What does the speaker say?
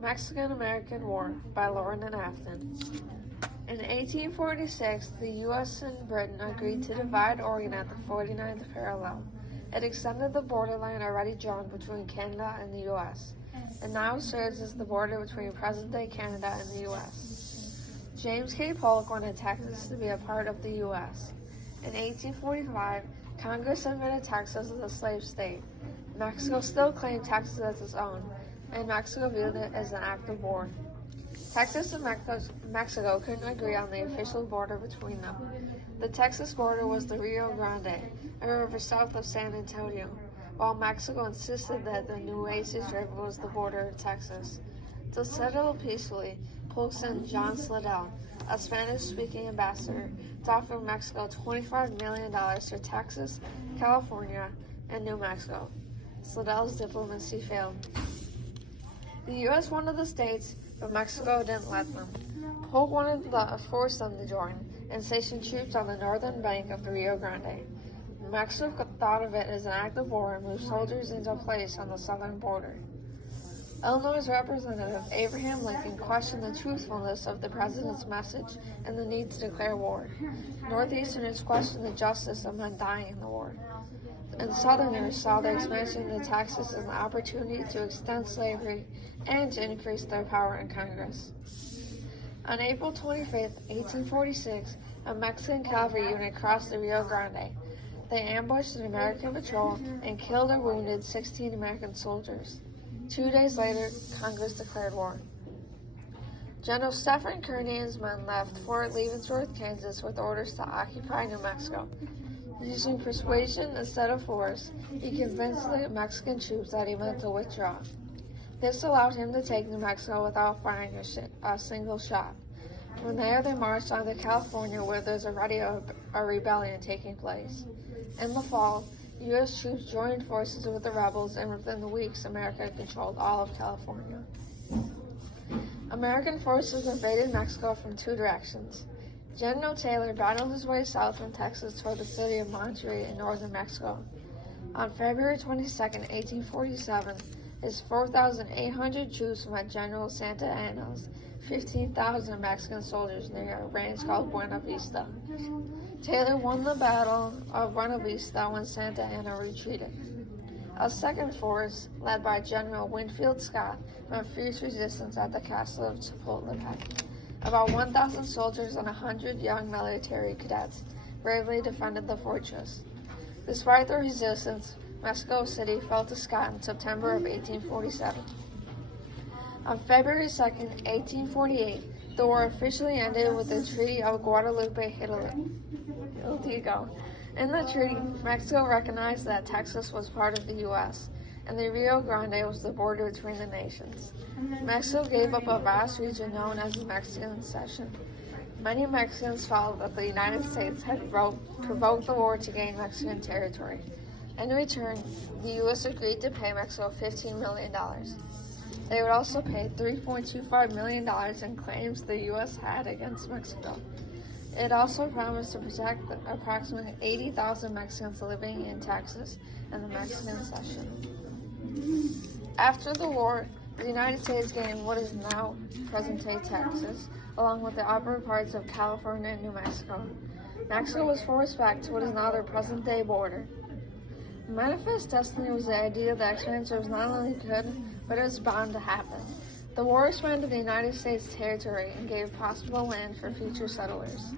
Mexican-American War by Lauren and Afton. In 1846, the U.S. and Britain agreed to divide Oregon at the 49th parallel. It extended the borderline already drawn between Canada and the U.S. and now serves as the border between present-day Canada and the U.S. James K. Polk wanted Texas to be a part of the U.S. In 1845, Congress admitted Texas as a slave state. Mexico still claimed Texas as its own, and Mexico viewed it as an act of war. Texas and Mexico couldn't agree on the official border between them. The Texas border was the Rio Grande, a river south of San Antonio, while Mexico insisted that the Nueces River was the border of Texas. To settle peacefully, Polk sent John Slidell, a Spanish-speaking ambassador, to offer Mexico $25 million for Texas, California, and New Mexico. Slidell's diplomacy failed. The U.S. wanted the states, but Mexico didn't let them. Polk wanted to force them to join and station troops on the northern bank of the Rio Grande. Mexico thought of it as an act of war and moved soldiers into place on the southern border. Illinois Representative Abraham Lincoln questioned the truthfulness of the president's message and the need to declare war. Northeasterners questioned the justice of men dying in the war. And Southerners saw the expansion into Texas as an opportunity to extend slavery and to increase their power in Congress. On April 25, 1846, a Mexican cavalry unit crossed the Rio Grande. They ambushed an American patrol and killed or wounded 16 American soldiers. 2 days later, Congress declared war. General Stephen Kearny and his men left Fort Leavenworth, Kansas, with orders to occupy New Mexico. Using persuasion instead of force, he convinced the Mexican troops that he meant to withdraw. This allowed him to take New Mexico without firing a single shot. From there, they marched on to California, where there's already a rebellion taking place. In the fall, U.S. troops joined forces with the rebels, and within the weeks, America controlled all of California. American forces invaded Mexico from two directions. General Taylor battled his way south from Texas toward the city of Monterrey in northern Mexico. On February 22, 1847, his 4,800 troops met General Santa Anna's 15,000 Mexican soldiers near a range called Buena Vista. Taylor won the Battle of Buena Vista when Santa Anna retreated. A second force, led by General Winfield Scott, met fierce resistance at the castle of Chapultepec. About 1,000 soldiers and 100 young military cadets bravely defended the fortress. Despite the resistance, Mexico City fell to Scott in September of 1847. On February 2, 1848, the war officially ended with the Treaty of Guadalupe Hidalgo. In the treaty, Mexico recognized that Texas was part of the U.S., and the Rio Grande was the border between the nations. Mexico gave up a vast region known as the Mexican Cession. Many Mexicans felt that the United States had provoked the war to gain Mexican territory. In return, the U.S. agreed to pay Mexico $15 million. They would also pay $3.25 million in claims the U.S. had against Mexico. It also promised to protect the approximately 80,000 Mexicans living in Texas and the Mexican Cession. After the war, the United States gained what is now present-day Texas, along with the upper parts of California and New Mexico. Mexico was forced back to what is now their present-day border. Manifest destiny was the idea that expansion was not only good, but it was bound to happen. The war expanded the United States territory and gave possible land for future settlers.